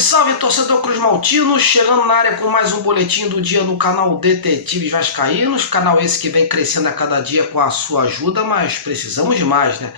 Salve, torcedor Cruz Maltino, chegando na área com mais um boletim do dia no canal Detetives Vascaínos, canal esse que vem crescendo a cada dia com a sua ajuda, mas precisamos de mais, né?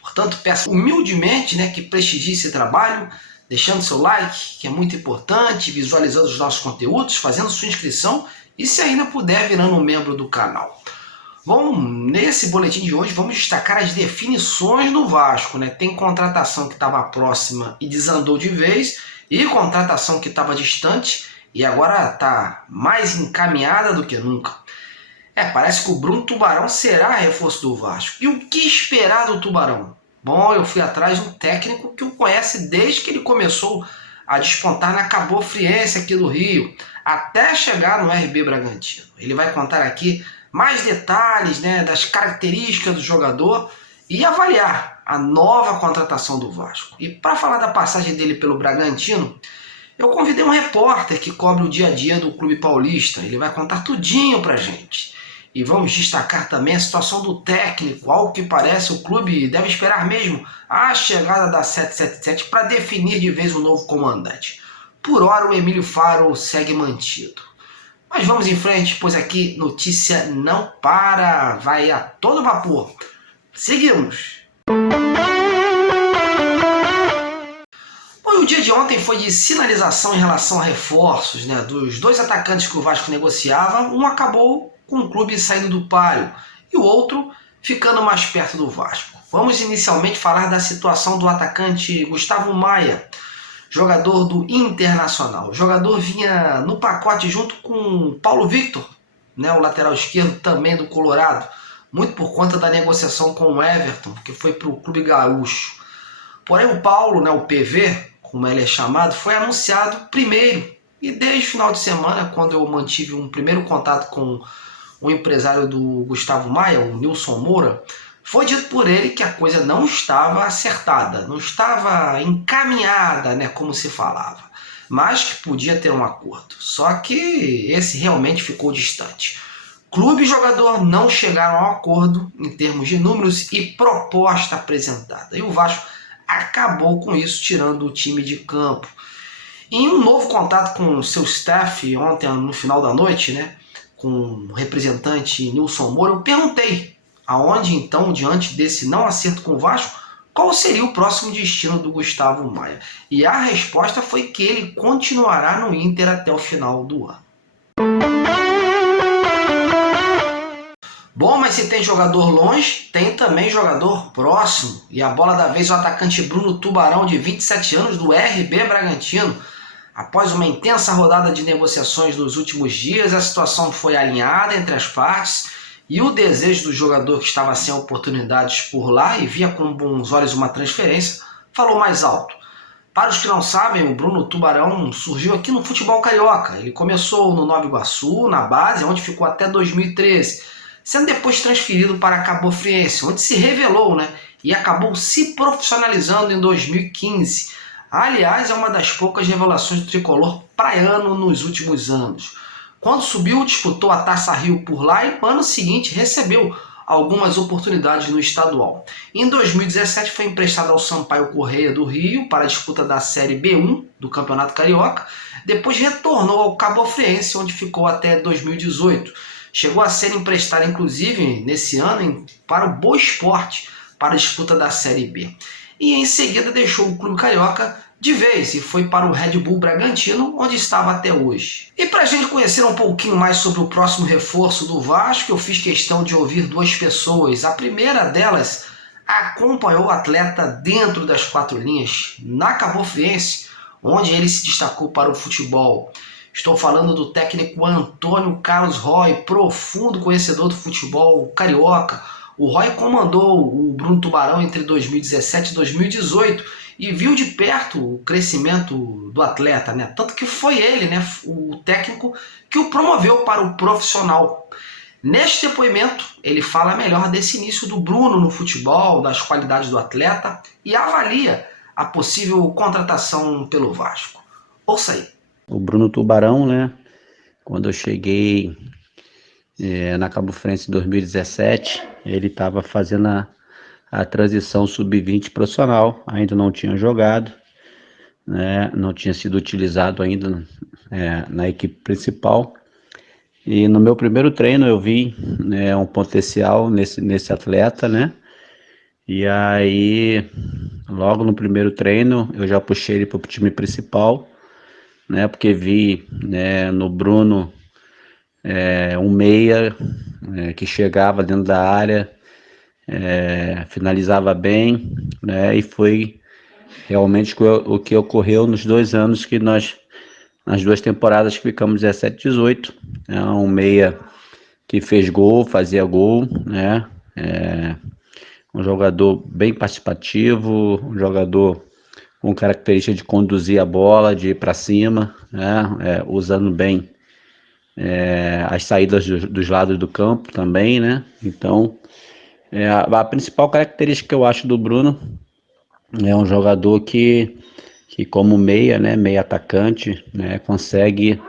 Portanto, peço humildemente, que prestigie esse trabalho, deixando seu like, que é muito importante, visualizando os nossos conteúdos, fazendo sua inscrição e, se ainda puder, virando um membro do canal. Bom, nesse boletim de hoje vamos destacar as definições do Vasco, né? Tem contratação que estava próxima e desandou de vez, e contratação que estava distante e agora está mais encaminhada do que nunca. Parece que o Bruno Tubarão será reforço do Vasco. E o que esperar do Tubarão? Bom, eu fui atrás de um técnico que o conhece desde que ele começou a despontar na Cabo Friense aqui do Rio, até chegar no RB Bragantino. Ele vai contar aqui mais detalhes, das características do jogador e avaliar a nova contratação do Vasco. E para falar da passagem dele pelo Bragantino, eu convidei um repórter que cobre o dia a dia do clube paulista. Ele vai contar tudinho pra gente. E vamos destacar também a situação do técnico. Ao que parece, o clube deve esperar mesmo a chegada da 777 para definir de vez o novo comandante. Por hora, o Emílio Faro segue mantido. Mas vamos em frente, pois aqui notícia não para, vai a todo vapor. Seguimos! Bom, o dia de ontem foi de sinalização em relação a reforços, dos dois atacantes que o Vasco negociava. Um acabou com o clube saindo do páreo e o outro ficando mais perto do Vasco. Vamos inicialmente falar da situação do atacante Gustavo Maia, jogador do Internacional. O jogador vinha no pacote junto com Paulo Victor, o lateral esquerdo também do Colorado, muito por conta da negociação com o Everton, que foi para o Clube Gaúcho. Porém, o Paulo, o PV, como ele é chamado, foi anunciado primeiro. E desde o final de semana, quando eu mantive um primeiro contato com o empresário do Gustavo Maia, o Nilson Moura, foi dito por ele que a coisa não estava acertada, não estava encaminhada, como se falava, mas que podia ter um acordo. Só que esse realmente ficou distante. Clube e jogador não chegaram ao acordo em termos de números e proposta apresentada. E o Vasco acabou com isso, tirando o time de campo. Em um novo contato com o seu staff ontem no final da noite, com o representante Nilson Moura, eu perguntei aonde então, diante desse não acerto com o Vasco, qual seria o próximo destino do Gustavo Maia. E a resposta foi que ele continuará no Inter até o final do ano. Bom, mas se tem jogador longe, tem também jogador próximo. E a bola da vez, o atacante Bruno Tubarão, de 27 anos, do RB Bragantino. Após uma intensa rodada de negociações nos últimos dias, a situação foi alinhada entre as partes e o desejo do jogador, que estava sem oportunidades por lá e via com bons olhos uma transferência, falou mais alto. Para os que não sabem, o Bruno Tubarão surgiu aqui no futebol carioca. Ele começou no Nova Iguaçu, na base, onde ficou até 2013, sendo depois transferido para Cabo Friense, onde se revelou, e acabou se profissionalizando em 2015. Aliás, é uma das poucas revelações do tricolor praiano nos últimos anos. Quando subiu, disputou a Taça Rio por lá e no ano seguinte recebeu algumas oportunidades no estadual. Em 2017 foi emprestado ao Sampaio Corrêa do Rio para a disputa da Série B1 do Campeonato Carioca. Depois retornou ao Cabo Friense, onde ficou até 2018. Chegou a ser emprestado, inclusive, nesse ano, para o Boa Esporte, para a disputa da Série B. E em seguida deixou o clube carioca de vez e foi para o Red Bull Bragantino, onde estava até hoje. E para a gente conhecer um pouquinho mais sobre o próximo reforço do Vasco, eu fiz questão de ouvir duas pessoas. A primeira delas acompanhou o atleta dentro das quatro linhas, na Cabo Friense, onde ele se destacou para o futebol. Estou falando do técnico Antônio Carlos Roy, profundo conhecedor do futebol carioca. O Roy comandou o Bruno Tubarão entre 2017 e 2018 e viu de perto o crescimento do atleta, Tanto que foi ele, o técnico, que o promoveu para o profissional. Neste depoimento, ele fala melhor desse início do Bruno no futebol, das qualidades do atleta e avalia a possível contratação pelo Vasco. Ouça aí. O Bruno Tubarão, quando eu cheguei na Cabo Friense em 2017, ele estava fazendo a transição sub-20 profissional, ainda não tinha jogado, né, não tinha sido utilizado ainda na equipe principal. E no meu primeiro treino eu vi, né, um potencial nesse atleta, né? E aí, logo no primeiro treino, eu já puxei ele para o time principal, né? Porque vi, né, no Bruno um meia que chegava dentro da área, finalizava bem, né? E foi realmente o que ocorreu nos 2 anos que nas 2 temporadas que ficamos 17, 18, é um meia que fez gol, fazia gol, né? Um jogador bem participativo, um jogador com característica de conduzir a bola, de ir para cima, né? Usando bem as saídas dos lados do campo também, né? Então, a principal característica que eu acho do Bruno é um jogador que como meia, né, meia atacante, né, consegue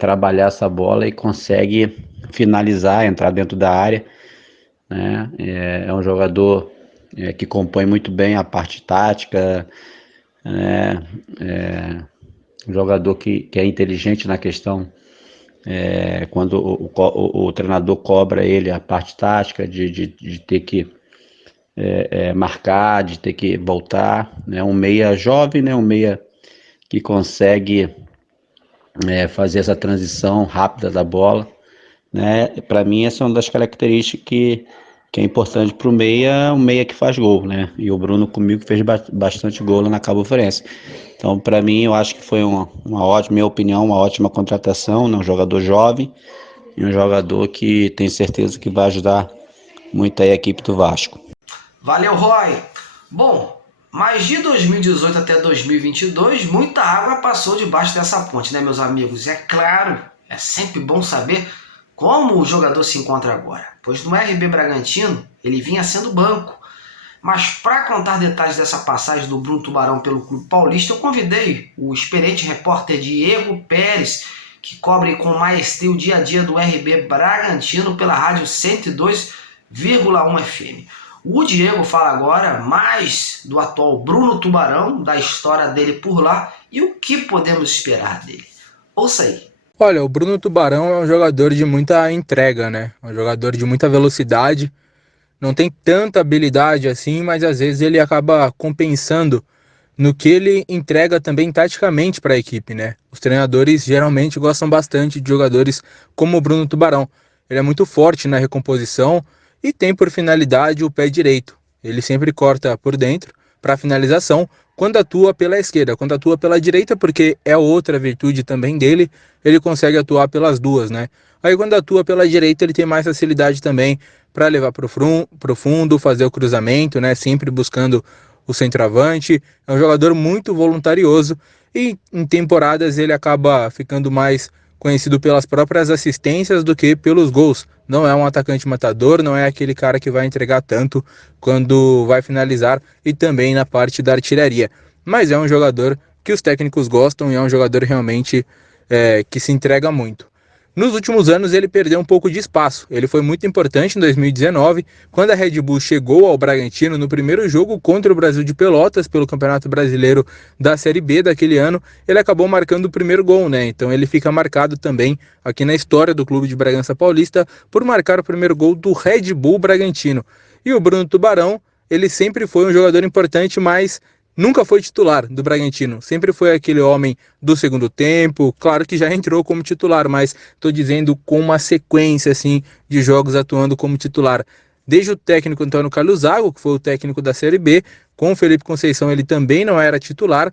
trabalhar essa bola e consegue finalizar, entrar dentro da área, né? É um jogador que compõe muito bem a parte tática, né? Um jogador que é inteligente na questão quando o treinador cobra ele a parte tática de ter que marcar, de ter que voltar, né? Um meia jovem, né? Um meia que consegue fazer essa transição rápida da bola, né? Para mim essa é uma das características que é importante para o meia, um meia que faz gol, né? E o Bruno comigo fez bastante gol lá na Cabo Frense. Então, para mim, eu acho que foi uma ótima, minha opinião, uma ótima contratação, né? Um jogador jovem e um jogador que tenho certeza que vai ajudar muito aí a equipe do Vasco. Valeu, Roy! Bom, mas de 2018 até 2022, muita água passou debaixo dessa ponte, né, meus amigos? É claro, é sempre bom saber como o jogador se encontra agora, pois no RB Bragantino ele vinha sendo banco. Mas para contar detalhes dessa passagem do Bruno Tubarão pelo Clube Paulista, eu convidei o experiente repórter Diego Pérez, que cobre com maestria o dia a dia do RB Bragantino pela rádio 102,1 FM. O Diego fala agora mais do atual Bruno Tubarão, da história dele por lá e o que podemos esperar dele. Ouça aí. Olha, o Bruno Tubarão é um jogador de muita entrega, né? Um jogador de muita velocidade. Não tem tanta habilidade assim, mas às vezes ele acaba compensando no que ele entrega também taticamente para a equipe, né? Os treinadores geralmente gostam bastante de jogadores como o Bruno Tubarão. Ele é muito forte na recomposição e tem por finalidade o pé direito. Ele sempre corta por dentro para finalização quando atua pela esquerda, quando atua pela direita, porque é outra virtude também dele, ele consegue atuar pelas duas, né? Aí quando atua pela direita, ele tem mais facilidade também para levar para o fundo, fazer o cruzamento, né? Sempre buscando o centroavante. É um jogador muito voluntarioso e em temporadas ele acaba ficando mais conhecido pelas próprias assistências do que pelos gols. Não é um atacante matador, não é aquele cara que vai entregar tanto quando vai finalizar e também na parte da artilharia. Mas é um jogador que os técnicos gostam e é um jogador realmente que se entrega muito. Nos últimos anos ele perdeu um pouco de espaço. Ele foi muito importante em 2019, quando a Red Bull chegou ao Bragantino no primeiro jogo contra o Brasil de Pelotas pelo Campeonato Brasileiro da Série B daquele ano. Ele acabou marcando o primeiro gol, né? Então ele fica marcado também aqui na história do clube de Bragança Paulista por marcar o primeiro gol do Red Bull Bragantino. E o Bruno Tubarão, ele sempre foi um jogador importante, mas nunca foi titular do Bragantino, sempre foi aquele homem do segundo tempo, claro que já entrou como titular, mas estou dizendo com uma sequência assim de jogos atuando como titular. Desde o técnico Antônio Carlos Zago, que foi o técnico da Série B, com o Felipe Conceição ele também não era titular,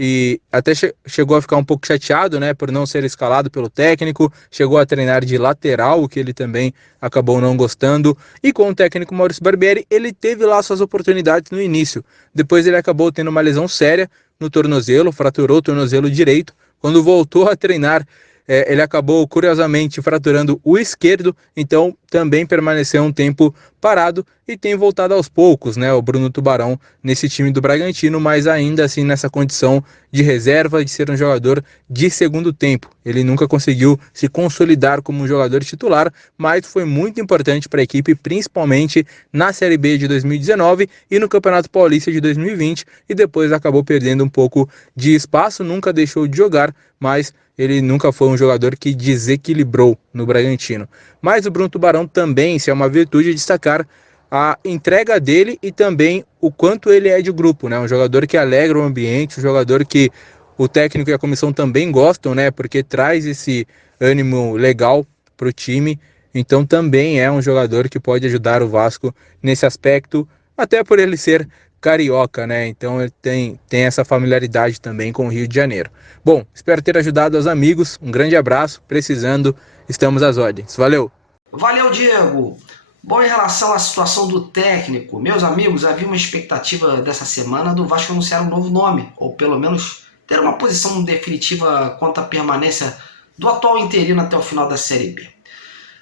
e até chegou a ficar um pouco chateado, né, por não ser escalado pelo técnico, chegou a treinar de lateral, o que ele também acabou não gostando, e com o técnico Maurício Barbieri, ele teve lá suas oportunidades no início, depois ele acabou tendo uma lesão séria no tornozelo, fraturou o tornozelo direito, quando voltou a treinar, ele acabou curiosamente fraturando o esquerdo, então também permaneceu um tempo parado e tem voltado aos poucos, né, o Bruno Tubarão nesse time do Bragantino, mas ainda assim nessa condição de reserva, de ser um jogador de segundo tempo. Ele nunca conseguiu se consolidar como um jogador titular, mas foi muito importante para a equipe, principalmente na Série B de 2019 e no Campeonato Paulista de 2020, e depois acabou perdendo um pouco de espaço, nunca deixou de jogar, mas ele nunca foi um jogador que desequilibrou no Bragantino. Mas o Bruno Tubarão também, se é uma virtude, destacar a entrega dele e também o quanto ele é de grupo, né? Um jogador que alegra o ambiente, um jogador que o técnico e a comissão também gostam, né? Porque traz esse ânimo legal para o time. Então também é um jogador que pode ajudar o Vasco nesse aspecto, até por ele ser carioca, né? Então ele tem essa familiaridade também com o Rio de Janeiro. Bom, espero ter ajudado aos amigos. Um grande abraço. Precisando, estamos às ordens. Valeu! Valeu, Diego! Bom, em relação à situação do técnico, meus amigos, havia uma expectativa dessa semana do Vasco anunciar um novo nome, ou pelo menos ter uma posição definitiva quanto à permanência do atual interino até o final da Série B.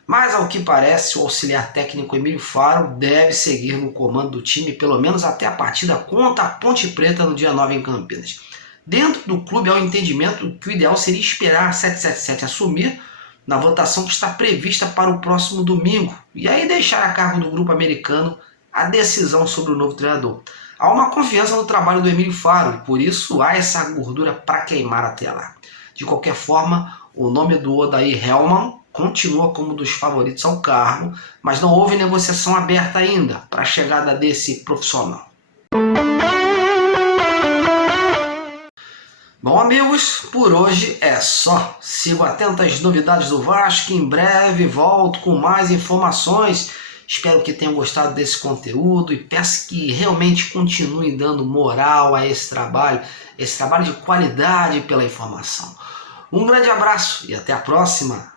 Mas, ao que parece, o auxiliar técnico Emílio Faro deve seguir no comando do time, pelo menos até a partida contra a Ponte Preta no dia 9 em Campinas. Dentro do clube há o entendimento que o ideal seria esperar a 777 assumir na votação que está prevista para o próximo domingo, e aí deixar a cargo do grupo americano a decisão sobre o novo treinador. Há uma confiança no trabalho do Emílio Faro, e por isso há essa gordura para queimar até lá. De qualquer forma, o nome do Odair Hellmann continua como um dos favoritos ao cargo, mas não houve negociação aberta ainda para a chegada desse profissional. Bom, amigos, por hoje é só. Sigo atento às novidades do Vasco, em breve volto com mais informações. Espero que tenham gostado desse conteúdo e peço que realmente continuem dando moral a esse trabalho de qualidade pela informação. Um grande abraço e até a próxima!